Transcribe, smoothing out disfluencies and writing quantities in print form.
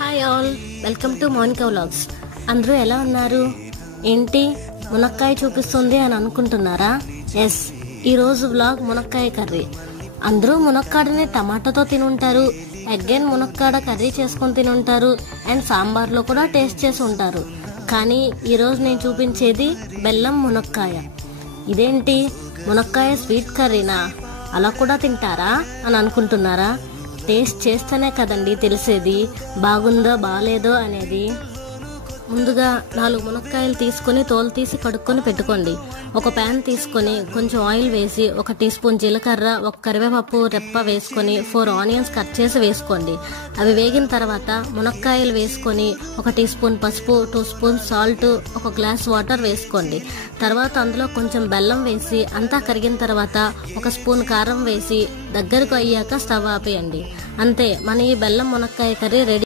Hi all, welcome to Monika vlogs. అందరూ ఎలా ఉన్నారు? ఏంటి మునక్కాయ చూపిస్తుంది అని అనుకుంటున్నారా? ఎస్, ఈరోజు వ్లాగ్ మునక్కాయ కర్రీ. అందరూ మునక్కాడని టమాటాతో తినుంటారు, అగైన్ మునక్కాడ కర్రీ చేసుకొని తినుంటారు, అండ్ సాంబార్లో కూడా టేస్ట్ చేసి ఉంటారు. కానీ ఈరోజు నేను చూపించేది బెల్లం మునక్కాయ. ఇదేంటి మునక్కాయ స్వీట్ కర్రీనా, అలా కూడా తింటారా అని అనుకుంటున్నారా? టేస్ట్ చేస్తేనే కదండి తెలిసేది బాగుందో బాగాలేదో అనేది. ముందుగా 4 మునక్కాయలు తీసుకొని తోలు తీసి కడుక్కొని పెట్టుకోండి. ఒక ప్యాన్ తీసుకొని కొంచెం ఆయిల్ వేసి 1 టీ స్పూన్ జీలకర్ర, 1 కరివేపాకు రెప్ప వేసుకొని 4 ఆనియన్స్ కట్ చేసి వేసుకోండి. అవి వేగిన తర్వాత మునక్కాయలు వేసుకొని 1 టీ స్పూన్ పసుపు, 2 స్పూన్ సాల్ట్, 1 గ్లాస్ వాటర్ వేసుకోండి. తర్వాత అందులో కొంచెం బెల్లం వేసి అంతా కరిగిన తర్వాత 1 స్పూన్ కారం వేసి దగ్గరకు అయ్యాక స్టవ్ ఆపేయండి. అంతే, మన ఈ బెల్లం మునక్కాయ కర్రీ రెడీ.